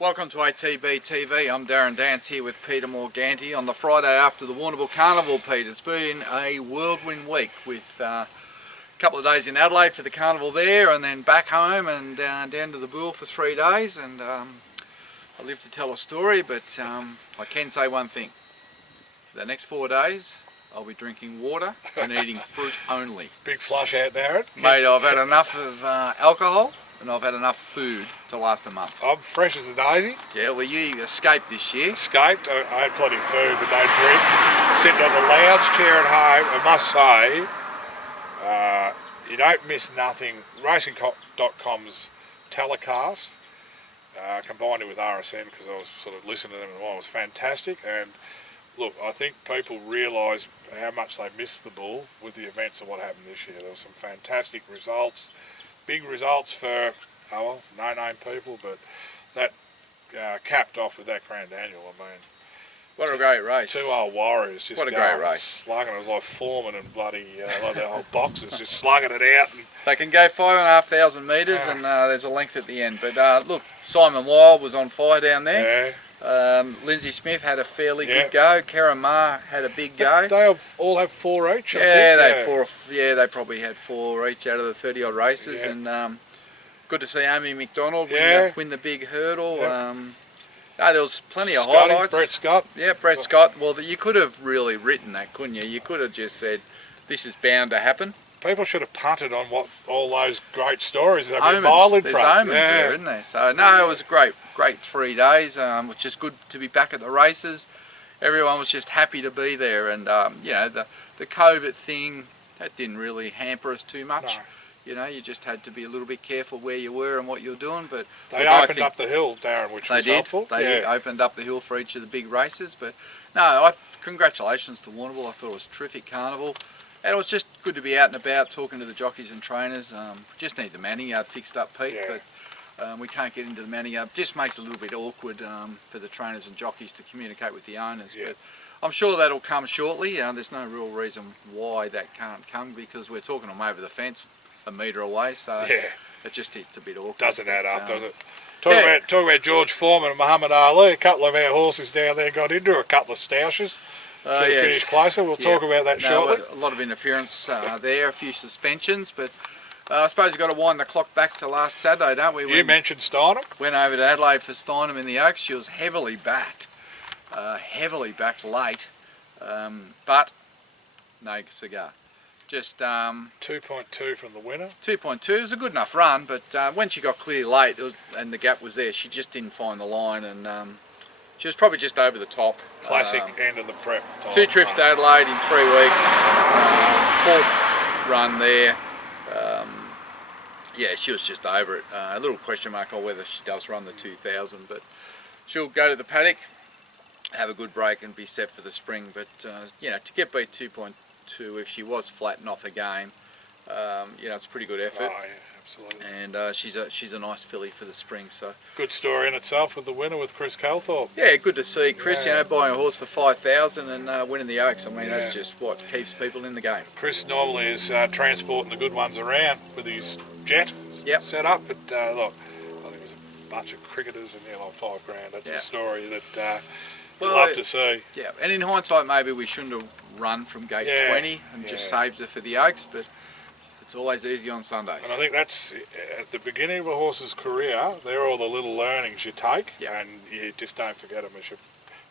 Welcome to ATB TV. I'm Darren Dance here with Peter Morganti on the Friday after the Warrnambool Carnival, Pete. It's been a whirlwind week with a couple of days in Adelaide for the carnival there, and then back home and down to the Bull for 3 days. And I live to tell a story, but I can say one thing. For the next 4 days, I'll be drinking water and eating fruit only. Big flush out, Darren. Mate, I've had enough of alcohol. And I've had enough food to last a month. I'm fresh as a daisy. Yeah, well, you escaped this year. Escaped. I had plenty of food, but no drink. Sitting on the lounge chair at home, I must say, you don't miss nothing. Racing.com's telecast, combined it with RSN, because I was sort of listening to them and it was fantastic. And look, I think people realise how much they missed the Bull with the events of what happened this year. There were some fantastic results. Big results for, no-name people, but that capped off with that Grand Annual. I mean, what a great race. 2 old warriors just what a great race. Slugging it. It was like Foreman and bloody, like the old boxers, just slugging it out. And they can go 5,500 metres and there's a length at the end. But look, Simon Wilde was on fire down there. Yeah. Lindsay Smith had a fairly good go. Karen Ma had a big go. They all have 4 each, I think. They probably had 4 each out of the 30 odd races. Yeah. And good to see Amy McDonald win the big hurdle. Yeah. There was plenty of highlights. Brett Scott. Yeah, Brett Scott. Well, you could have really written that, couldn't you? You could have just said, this is bound to happen. People should have punted on what all those great stories that have been mild in front. There's omens there, isn't there? So no, it was a great 3 days, which is good to be back at the races. Everyone was just happy to be there, and you know, the COVID thing, that didn't really hamper us too much. No. You know, you just had to be a little bit careful where you were and what you're doing. But they opened up the hill, Darren, which was helpful. They opened up the hill for each of the big races. But no, congratulations to Warrnambool. I thought it was a terrific carnival. And it was just good to be out and about talking to the jockeys and trainers. Just need the manning yard fixed up, Pete, but we can't get into the manning yard. Just makes it a little bit awkward for the trainers and jockeys to communicate with the owners. Yeah. But I'm sure that'll come shortly. There's no real reason why that can't come, because we're talking them over the fence a metre away, so it's a bit awkward. Doesn't add up, does it? Talk about George Foreman and Muhammad Ali. A couple of our horses down there got into a couple of stoushes. Should have finished closer. We'll talk about that shortly. A lot of interference there, a few suspensions, but I suppose we've got to wind the clock back to last Saturday, don't we? You mentioned Steinem. Went over to Adelaide for Steinem in the Oaks. She was heavily backed late, but no cigar. Just 2.2 from the winner. 2.2 is a good enough run, but when she got clear late and the gap was there, she just didn't find the line, and she was probably just over the top. Classic end of the prep time. 2 trips to Adelaide in 3 weeks. 4th run there. She was just over it. A little question mark on whether she does run the 2000, but she'll go to the paddock, have a good break and be set for the spring. But you know, to get beat 2.2 if she was flat and off a game, you know, it's a pretty good effort. Oh, yeah, absolutely. And she's a nice filly for the spring. So good story in itself with the winner, with Chris Calthorpe. Yeah, good to see Chris. You know, buying a horse for 5,000 and winning the Oaks. I mean, that's just what keeps people in the game. Chris normally is transporting the good ones around with his jet set up, but look, I think it was a bunch of cricketers and on $5 grand. That's a story that we'd love to see. Yeah, and in hindsight, maybe we shouldn't have run from gate 20 and just saved her for the Oaks, but it's always easy on Sundays. And I think that's at the beginning of a horse's career. They're all the little learnings you take, and you just don't forget them as you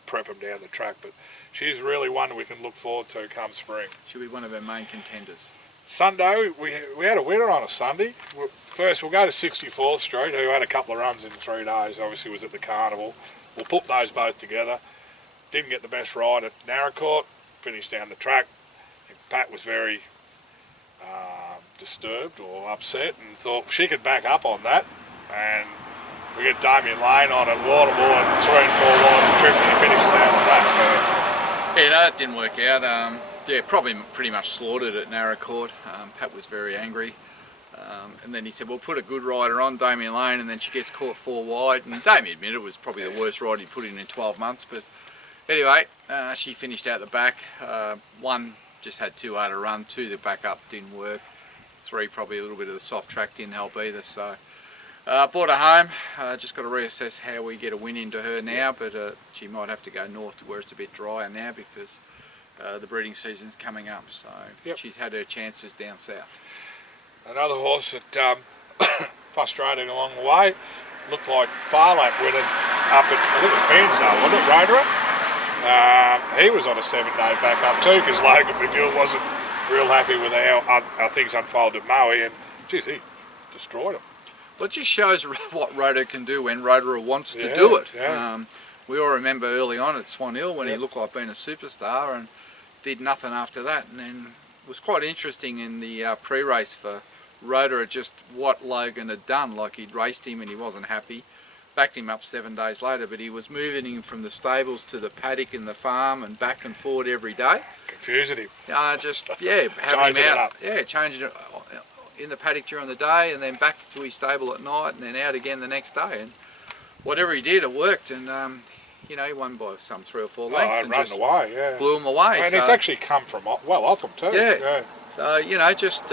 prep them down the track. But she's really one we can look forward to come spring. She'll be one of our main contenders. Sunday, we had a winner on a Sunday. First, we'll go to 64th Street, who had a couple of runs in 3 days. Obviously, was at the carnival. We'll put those both together. Didn't get the best ride at Narracourt. Finished down the track. Pat was very disturbed or upset and thought she could back up on that, and we get Damien Lane on at Warrnambool and 3 and 4 wide the trip. She finishes out of that. Yeah, no, that didn't work out. Probably pretty much slaughtered at Narracourt. Pat was very angry, and then he said, well, put a good rider on, Damien Lane, and then she gets caught 4 wide, and Damien admitted it was probably the worst ride he put in 12 months, but anyway, she finished out the back. 1 just had too hard to run, 2 the back up didn't work, 3 probably a little bit of the soft track didn't help either. So Brought her home. Just got to reassess how we get a win into her now, but she might have to go north to where it's a bit drier now because the breeding season's coming up. So she's had her chances down south. Another horse that frustrated along the way. Looked like Farlap winning up at, I think it was Bairnsdale, wasn't it, Rotorua? He was on a 7-day back up too because Logan McGill wasn't real happy with how things unfolded at Maui, and geez, he destroyed him. Well, it just shows what Rotorua can do when Rotorua wants to do it. Yeah. We all remember early on at Swan Hill when he looked like being a superstar and did nothing after that, and then it was quite interesting in the pre-race for Rotorua just what Logan had done. Like, he'd raced him and he wasn't happy, backed him up 7 days later, but he was moving him from the stables to the paddock and the farm and back and forward every day. Confusing him. Having him out. Yeah, changing it in the paddock during the day and then back to his stable at night and then out again the next day. And whatever he did, it worked. And he won by some 3 or 4 lengths and just blew him away. And it's actually come from well off him too. Yeah. So, just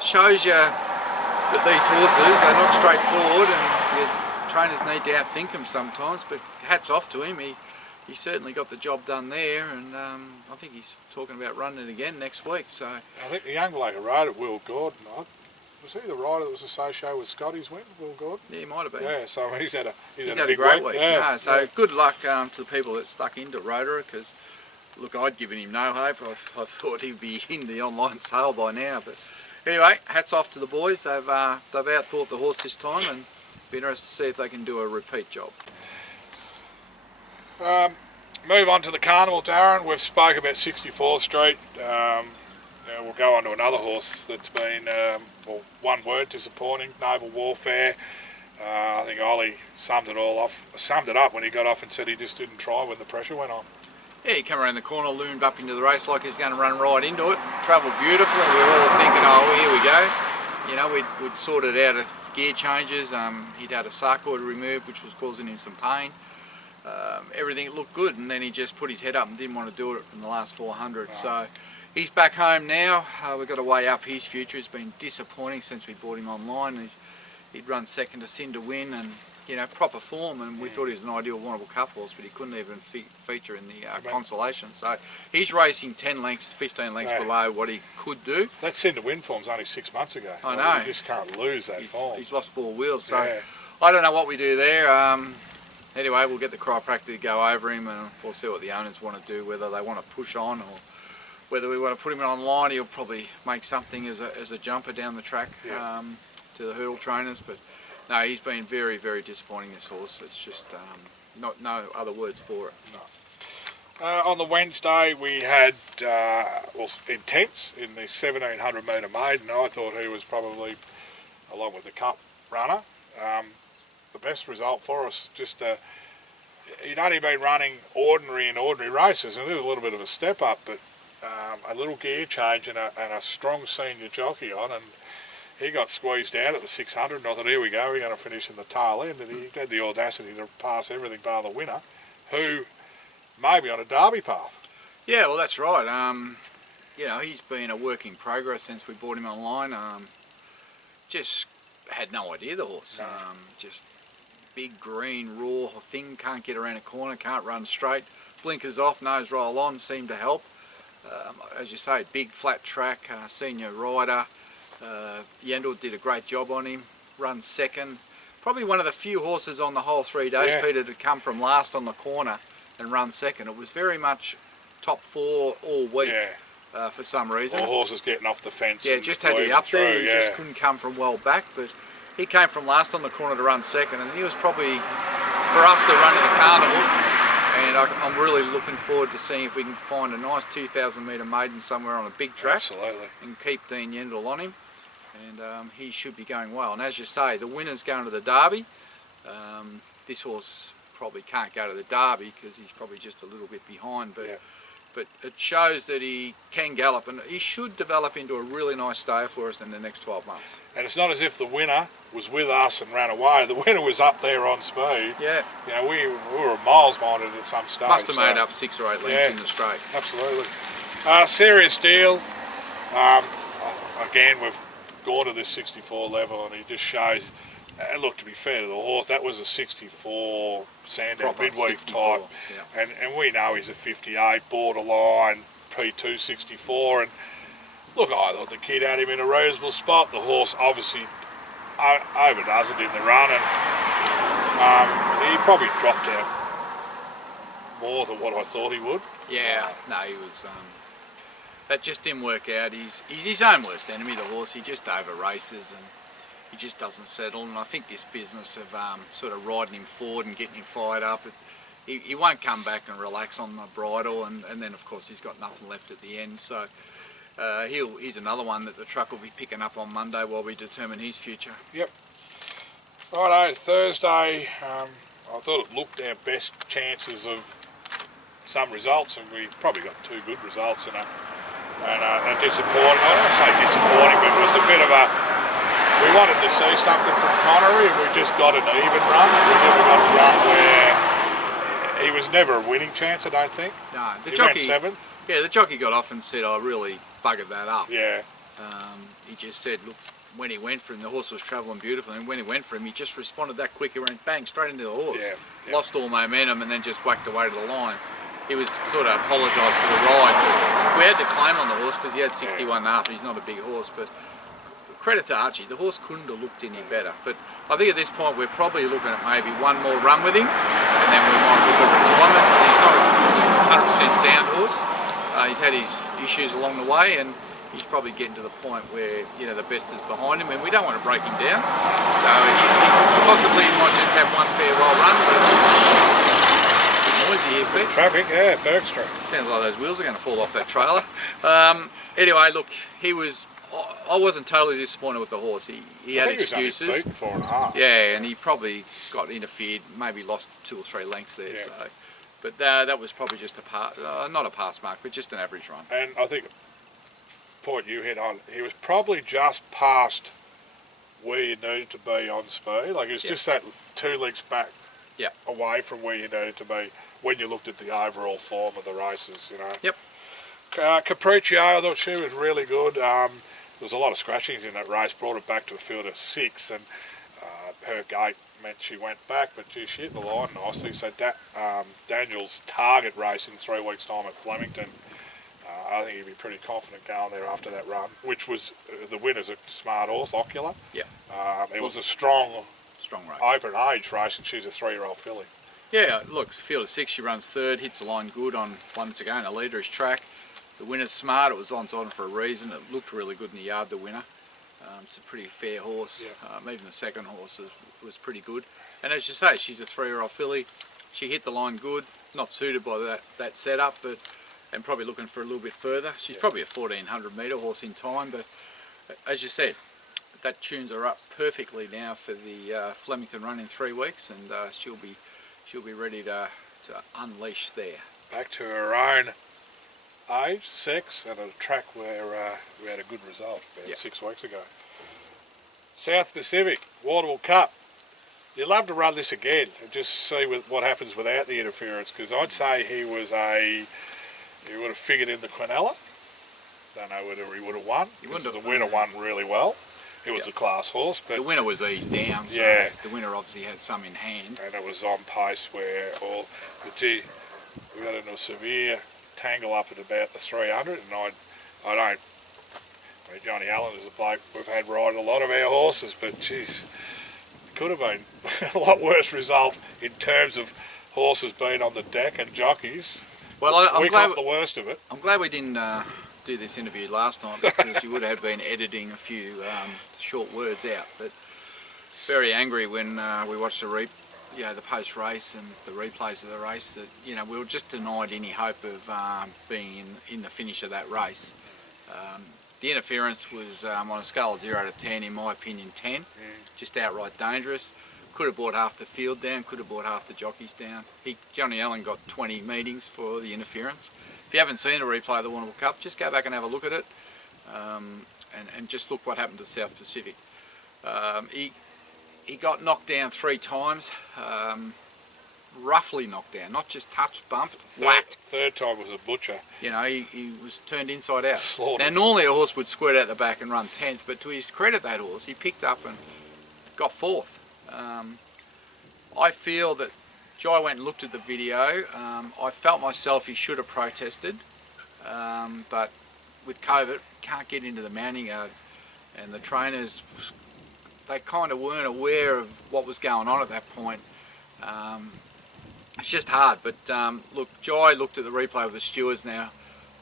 shows you that these horses, they're not straightforward and your trainers need to outthink them sometimes, but hats off to him. He certainly got the job done there, and I think he's talking about running it again next week. So I think the young bloke who rode it, Will Gordon, was he the rider that was associated with Scotty's win, Will Gordon? Yeah, he might have been. Yeah, so he's had a great week. So good luck to the people that stuck into Rotorua, because look, I'd given him no hope. I thought he'd be in the online sale by now. But anyway, hats off to the boys. They've outthought the horse this time, and be interested to see if they can do a repeat job. Move on to the carnival, Darren. We've spoke about 64th Street. We'll go on to another horse that's been, one word, disappointing, Naval Warfare. I think Ollie summed it up when he got off and said he just didn't try when the pressure went on. Yeah, he came around the corner, loomed up into the race like he was going to run right into it. Travelled beautifully. We were all thinking, oh, here we go. We'd sorted out gear changes. He'd had a sarcoid removed, which was causing him some pain. Everything looked good, and then he just put his head up and didn't want to do it in the last 400. Right. So he's back home now. We've got to weigh up his future. It's been disappointing since we bought him online. He'd run second to Sin to win, and proper form, and we thought he was an ideal winnable cup horse, but he couldn't even feature in the consolation. So he's racing 10 lengths, 15 lengths below what he could do. That Sin to win form's only 6 months ago. I know. You just can't lose that form. He's lost 4 wheels, so I don't know what we do there. Anyway, we'll get the chiropractor to go over him, and we'll see what the owners want to do, whether they want to push on or whether we want to put him online. He'll probably make something as a jumper down the track to the hurdle trainers, but no, he's been very, very disappointing, this horse. It's just no other words for it. No. On the Wednesday we had Intense in the 1700 metre maiden. I thought he was probably, along with the cup runner, the best result for us. Just he'd only been running ordinary races, and there's a little bit of a step up, but a little gear change and a strong senior jockey on, and he got squeezed out at the 600, and I thought, here we go, we're going to finish in the tail end, and he had the audacity to pass everything bar the winner, who may be on a derby path. Yeah, well, that's right. He's been a work in progress since we bought him online. Just had no idea, the horse. Just big, green, raw thing, can't get around a corner, can't run straight, blinkers off, nose roll on, seemed to help. As you say, big, flat track, senior rider. Yendel did a great job on him, run second. Probably one of the few horses on the whole 3 days, Peter, to come from last on the corner and run second. It was very much top 4 all week for some reason. All horses getting off the fence. Yeah, just had the up there, he just couldn't come from well back, but he came from last on the corner to run second, and he was probably, for us, the run of the carnival. And I'm really looking forward to seeing if we can find a nice 2,000 metre maiden somewhere on a big track. Absolutely. And keep Dean Yendel on him. And he should be going well. And as you say, the winner's going to the Derby. This horse probably can't go to the Derby because he's probably just a little bit behind. But it shows that he can gallop, and he should develop into a really nice stayer for us in the next 12 months. And it's not as if the winner was with us and ran away. The winner was up there on speed. Yeah. We were miles minded at some stage. Must have made up 6 or 8 lengths in the straight. Absolutely. Serious deal. Again, we've gone to this 64 level, and he just shows And look, to be fair to the horse, that was a 64 Sandown Proper midweek 64, type, yeah. and we know he's a 58 borderline P2 64. And look, I thought the kid had him in a reasonable spot. The horse obviously overdoes it in the run, and he probably dropped out more than what I thought he would. Yeah, no, he was. That just didn't work out. He's his own worst enemy, the horse. He just over races and he just doesn't settle. And I think this business of sort of riding him forward and getting him fired up, he won't come back and relax on the bridle, and then of course he's got nothing left at the end. So he's another one that the truck will be picking up on Monday while we determine his future. Yep. Righto, Thursday, I thought it looked our best chances of some results, and we probably got 2 good results and a disappointing. I don't say disappointing, but it was a bit of a. We wanted to see something from Connery, and we just got an even run. We never got a run where he was never a winning chance, I don't think. No, the he jockey. ran 7th. Yeah, the jockey got off and said, "I really buggered that up." Yeah. He just said, "Look, when he went for him, the horse was travelling beautifully, and when he went for him, he just responded that quick. He went bang straight into the horse, lost all momentum, and then just whacked away to the line." He was sort of apologised for the ride. We had to claim on the horse because he had 61.5. He's not a big horse, but credit to Archie, the horse couldn't have looked any better. But I think at this point we're probably looking at maybe one more run with him, and then we might look at retirement. He's not a 100% sound horse. He's had his issues along the way, and he's probably getting to the point where the best is behind him, and we don't want to break him down. So he possibly might just have one farewell run. But noisy here, Pete. Traffic, yeah, Burke Street. Sounds like those wheels are going to fall off that trailer. Anyway, look, I wasn't totally disappointed with the horse. He had excuses. He was only beaten 4.5. Yeah, and he probably got interfered, maybe lost 2 or 3 lengths there. Yeah. So, but that was probably just not a pass mark, but just an average run. And I think the point you hit on, he was probably just past where you needed to be on speed. Like it was just that 2 lengths back. Yeah. Away from where you needed to be when you looked at the overall form of the races, Yep. Capriccio, I thought she was really good. There was a lot of scratchings in that race, brought it back to a field of 6, and her gait meant she went back, but she hit the line nicely. So Daniel's target race in 3 weeks' time at Flemington, I think he'd be pretty confident going there after that run, which was the winner's a smart horse, Ocular. Yeah. It was a strong race. Open age race, and she's a 3-year-old filly. Yeah, look, field of 6, she runs 3rd, hits the line good on 1 to go in a leaderish track. The winner's smart, it was onside for a reason. It looked really good in the yard, the winner. It's a pretty fair horse. Yeah. Even the second horse was pretty good. And as you say, she's a 3-year-old filly. She hit the line good, not suited by that setup, and probably looking for a little bit further. She's probably a 1400 metre horse in time, but as you said, that tunes her up perfectly now for the Flemington run in 3 weeks, and she'll be ready to unleash there. Back to her own age, sex, and a track where we had a good result about 6 weeks ago. South Pacific Waterville Cup. You'd love to run this again and just see what happens without the interference, because I'd say he would have figured in the Quinella. Don't know whether he would have won, because the winner won really well. It was a class horse, but the winner was eased down, so the winner obviously had some in hand. And it was on pace where, we got into a severe tangle up at about the 300, and Johnny Allen is a bloke we've had ride a lot of our horses, but geez, it could have been a lot worse result in terms of horses being on the deck and jockeys. Well, we got the worst of it. I'm glad we didn't do this interview last time, because you would have been editing a few short words out. But very angry when we watched the post race and the replays of the race, that we were just denied any hope of being in the finish of that race. The interference was on a scale of 0 to 10, in my opinion, 10. Just outright dangerous. Could have brought half the field down, could have brought half the jockeys down. Johnny Allen got 20 meetings for the interference. If you haven't seen a replay of the Warrnambool Cup, just go back and have a look at it, and just look what happened to South Pacific. He got knocked down 3 times, roughly knocked down, not just touched, bumped, whacked. Third time was a butcher. He was turned inside out. Slaughtered. Now normally a horse would squirt out the back and run 10th, but to his credit, that horse, he picked up and got 4th. I feel that Jai went and looked at the video. I felt myself he should have protested, but with COVID, can't get into the mounting yard, and the trainers, they kind of weren't aware of what was going on at that point. It's just hard, but look, Jai looked at the replay with the stewards now.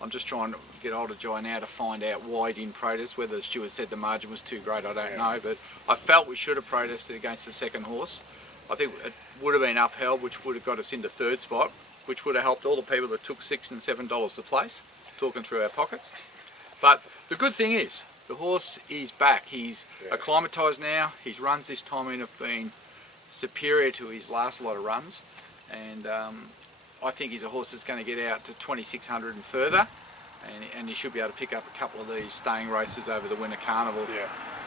I'm just trying to get hold of Jai now to find out why he didn't protest. Whether the steward said the margin was too great, I don't know, but I felt we should have protested against the second horse. I think it would have been upheld, which would have got us into third spot, which would have helped all the people that took $6 and $7 to place, talking through our pockets. But the good thing is, the horse is back. He's acclimatised now. His runs this time in have been superior to his last lot of runs, and I think he's a horse that's going to get out to 2,600 and further, and he should be able to pick up a couple of these staying races over the Winter Carnival.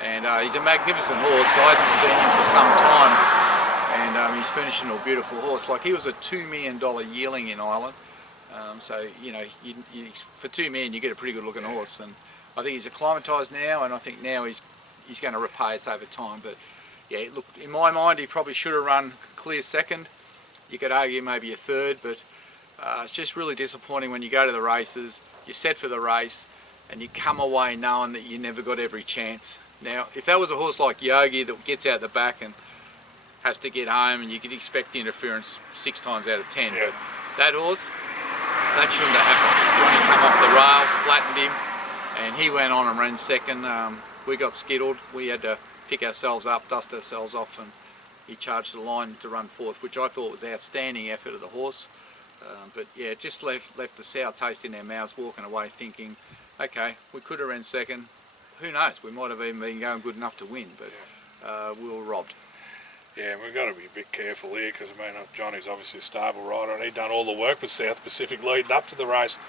And he's a magnificent horse. I hadn't seen him for some time. And he's finishing a beautiful horse. Like, he was a $2 million yearling in Ireland, so you know, for $2 million you get a pretty good looking horse. And I think he's acclimatised now, and I think now he's going to repay us over time. But yeah, look, in my mind, he probably should have run clear second. You could argue maybe a third, but it's just really disappointing when you go to the races, you're set for the race, and you come away knowing that you never got every chance. Now, if that was a horse like Yogi that gets out the back and has to get home, and you could expect interference 6 times out of 10. But that horse, that shouldn't have happened. Johnny came off the rail, flattened him, and he went on and ran second. We got skittled. We had to pick ourselves up, dust ourselves off, and he charged the line to run fourth, which I thought was outstanding effort of the horse. But yeah, just left a sour taste in our mouths walking away thinking, okay, we could have ran second. Who knows, we might have even been going good enough to win, but we were robbed. Yeah, we've got to be a bit careful here, because I mean, Johnny's obviously a stable rider, and he'd done all the work with South Pacific leading up to the race.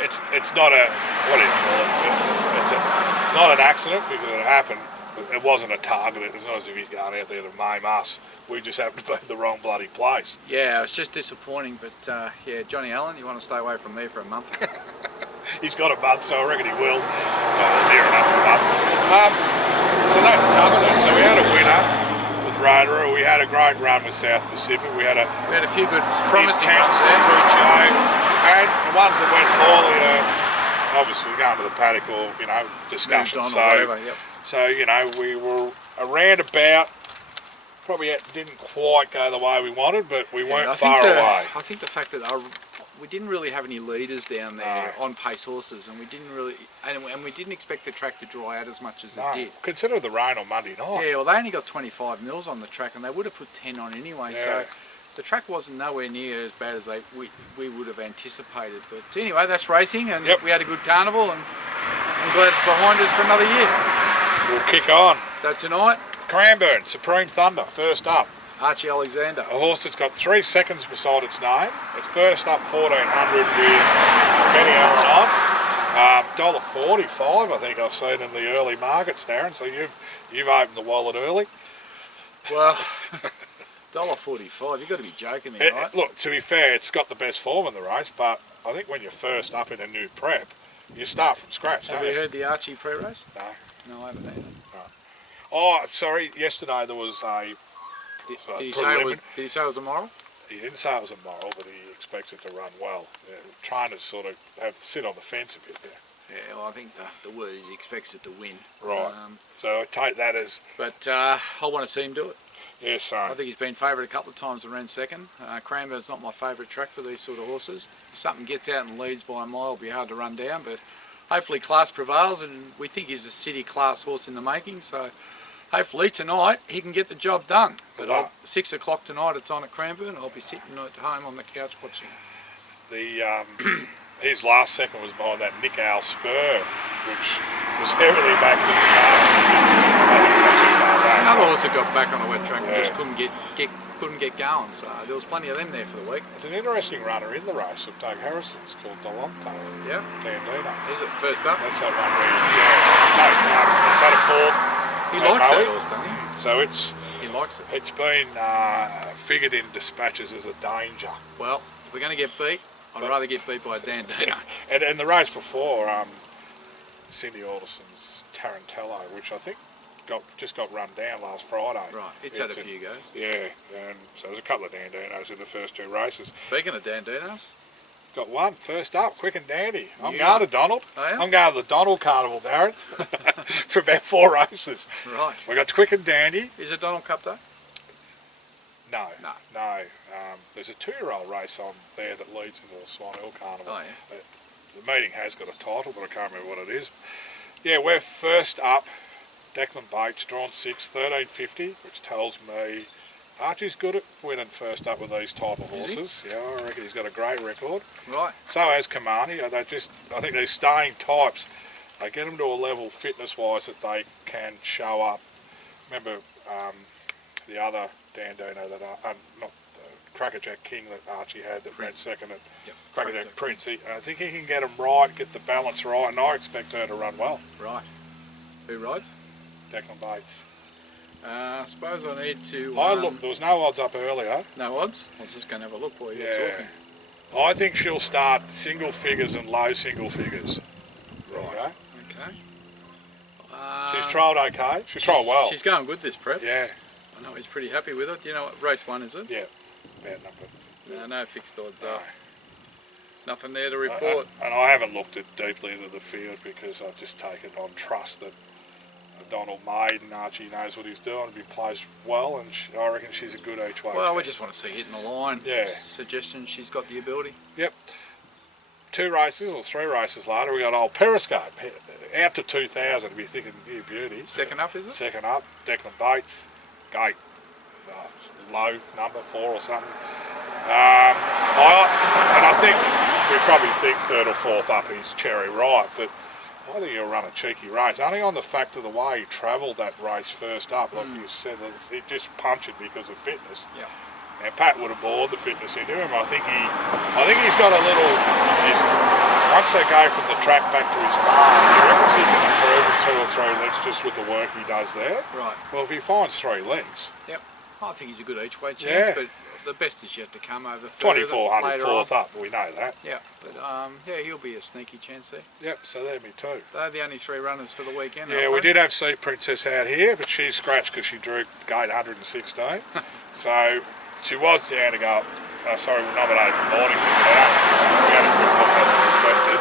It's not a, what do you call it? It's not an accident, because it happened. It wasn't a target. It's not as if he's going out there to maim us. We just happened to be in the wrong bloody place. Yeah, it's just disappointing, but yeah, Johnny Allen, you want to stay away from there for a month? He's got a month, so I reckon he will. Near enough to a month. So that covered it. So we had a winner with Rotorua. We had a great run with South Pacific. We had a few good promising runs there. And the ones that went poorly, obviously going to the paddock or, you know, discussion. So you know, we were around about, probably didn't quite go the way we wanted, but we weren't far away. I think the fact that we didn't really have any leaders down there on pace horses, and we didn't really, and we didn't expect the track to dry out as much as it did. Consider the rain on Monday night. Yeah, well, they only got 25 mils on the track, and they would have put 10 on anyway. So the track wasn't nowhere near as bad as we would have anticipated. But anyway, that's racing, and we had a good carnival, and I'm glad it's behind us for another year. We'll kick on. So tonight, Cranbourne, Supreme Thunder, first up. Archie Alexander. A horse that's got 3 seconds beside its name. It's first up 1,400 with Benny Allen on. $1.45 I think I've seen in the early markets, Darren. So you've opened the wallet early. Well, $1.45. You've got to be joking me, right? Look, to be fair, it's got the best form in the race, but I think when you're first up in a new prep, you start from scratch. Have you heard the Archie pre-race? No. No, I haven't either. No. Oh, sorry. Yesterday there was a. Did he say it was a moral? He didn't say it was a moral, but he expects it to run well. Yeah, trainers sort of sit on the fence a bit there. Yeah, well, I think the word is he expects it to win. Right. So I take that as. But I want to see him do it. Yes, sir. I think he's been favoured a couple of times and ran second. Cranbourne's not my favourite track for these sort of horses. If something gets out and leads by a mile, it'll be hard to run down, but hopefully class prevails, and we think he's a city class horse in the making, so hopefully tonight he can get the job done. But 6 o'clock tonight it's on at Cranbourne. I'll be sitting at home on the couch watching. His last second was behind that Nick Al Spur, which was heavily back to the car. I think it was too far back. Another horse that got back on the wet track and just couldn't get going, so there was plenty of them there for the week. It's an interesting runner in the race of Doug Harrison's called Delonte. Yeah. Dandino. Is it first up? That's that one where it's had a fourth. He likes that horse, doesn't he? So he likes it. It's been figured in dispatches as a danger. Well, if we're going to get beat, I'd rather get beat by a Dandino. And the race before, Cindy Alderson's Tarantella, which I think just got run down last Friday. Right, it's had a few goes. Yeah, and so there's a couple of Dandinos in the first 2 races. Speaking of Dandinos, Got one first up, quick and dandy. I'm You going are. to Donald. Oh, yeah? I'm going to the Donald Carnival, Darren, for about 4 races. right. We got quick and dandy. Is it Donald Cup Day? No. No. There's a 2-year-old race on there that leads into the Swan Hill Carnival. Oh, yeah. The meeting has got a title, but I can't remember what it is. Yeah, we're first up. Declan Bates, drawn 6, 13.50, which tells me Archie's good at winning first up with these type of horses. Yeah, I reckon he's got a great record. Right. So has Kamani. I think these staying types, they get them to a level fitness-wise that they can show up. Remember the other Dandino that not Crackerjack King that Archie had that ran second at Crackerjack Prince. I think he can get them right, get the balance right, and I expect her to run well. Right. Who rides? Declan Bates. I suppose I need to... I looked, there was no odds up earlier. No odds? I was just going to have a look while you were Yeah. talking. I think she'll start single figures and low single figures. Right. Okay. She's trialled okay. She's trialled well. She's going good this prep. Yeah. I know he's pretty happy with it. Do you know what race 1 is it? Yeah. Bad number. No fixed odds No. up. Nothing there to report. And I haven't looked it deeply into the field because I just take it on trust that Donald Maid and Archie knows what he's doing. If he plays well, and I reckon she's a good each way. Well, we just want to see hitting the line. Yeah. Suggestion she's got the ability. Yep. 2 races or 3 races later, we got old Periscope out to 2,000. To be thinking, you beauty. Second up, is it? Second up, Declan Bates, gate low number 4 or something. I think we probably think 3rd or 4th up is Cherry Ripe, but I think he'll run a cheeky race. Only on the fact of the way he travelled that race first up, like you said, that he just punched it because of fitness. Yeah. Now Pat would have bored the fitness into him. I think he's got a little. Once they go from the track back to his farm, he reckons he can improve with 2 or 3 lengths just with the work he does there. Right. Well, if he finds 3 lengths, Yep. I think he's a good each way chance, Yeah. but the best is yet to come over 2,400 later 4th on. up, we know that. Yeah, but yeah, he'll be a sneaky chance there. Yep, so they're me too. They're the only 3 runners for the weekend. Yeah, we did have Sea Princess out here, but she scratched because she drew gate 116. So she was down to go, we're nominated for Mornington, but we had a quick look, hasn't accepted.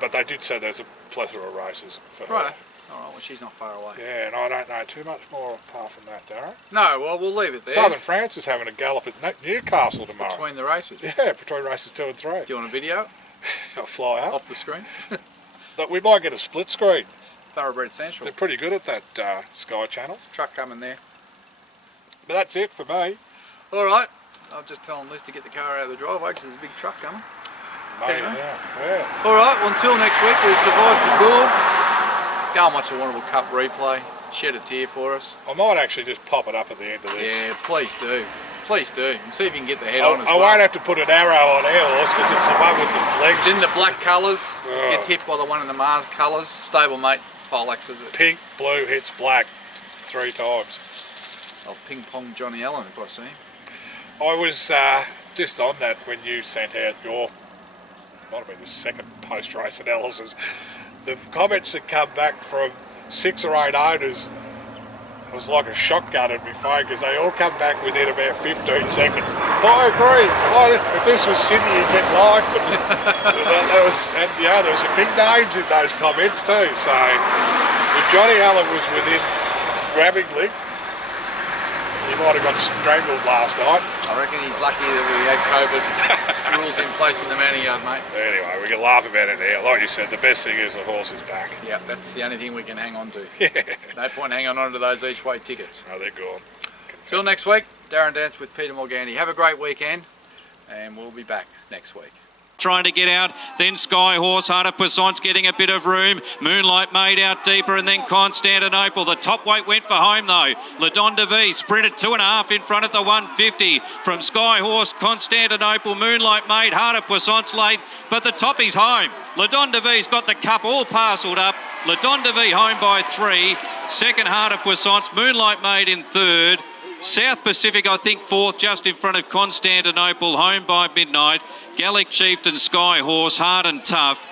But they did say there's a plethora of races for her. Right. All right, well, she's not far away. Yeah, and I don't know too much more apart from that, Darren. No, well, we'll leave it there. Southern France is having a gallop at Newcastle tomorrow. Between the races. Yeah, between races 2 and 3. Do you want a video I'll fly up. off the screen? But we might get a split screen. Thoroughbred Central. They're pretty good at that Sky Channel. Truck coming there. But that's it for me. All right. I'll just tell Liz to get the car out of the driveway because there's a big truck coming. Maybe, Anyway. yeah. All right, well, until next week, we've survived the good. Go and watch the Warrnambool Cup replay. Shed a tear for us. I might actually just pop it up at the end of this. Yeah, please do. Please do. And see if you can get the head on as I well. won't have to put an arrow on our horse because it's the one with the legs. It's in the black colours. Oh. Gets hit by the one in the Mars colours. Stablemate Poleaxes it. Pink, blue, hits black 3 times. I'll ping pong Johnny Allen if I see him. I was just on that when you sent out your, might have been the second post-race analysis, the comments that come back from 6 or 8 owners was like a shotgun at my phone because they all come back within about 15 seconds. I agree. If this was Sydney, you'd get life. But there was some big names in those comments too. So if Johnny Allen was within grabbing length, he might have got strangled last night. I reckon he's lucky that we had COVID rules in place in the mounting yard, mate. Anyway, we can laugh about it now. Like you said, the best thing is the horse is back. Yeah, that's the only thing we can hang on to. Yeah. No point hanging on to those each way tickets. No, they're gone. Till next week, Darren Dance with Peter Morganti. Have a great weekend, and we'll be back next week. Trying to get out, then Sky Horse, Harder Poisson's getting a bit of room. Moonlight Maid out deeper, and then Constantinople. The top weight went for home though. Ladon de V sprinted 2.5 in front at the 150 from Sky Horse, Constantinople, Moonlight Maid, Harder Poisson's late, but the toppy's home. Ladon de V's got the cup all parcelled up. Ladon de V home by 3. Second, Harder Poisson's, Moonlight Maid in 3rd. South Pacific, I think, 4th, just in front of Constantinople, home by midnight. Gallic Chieftain, Sky Horse, hard and tough.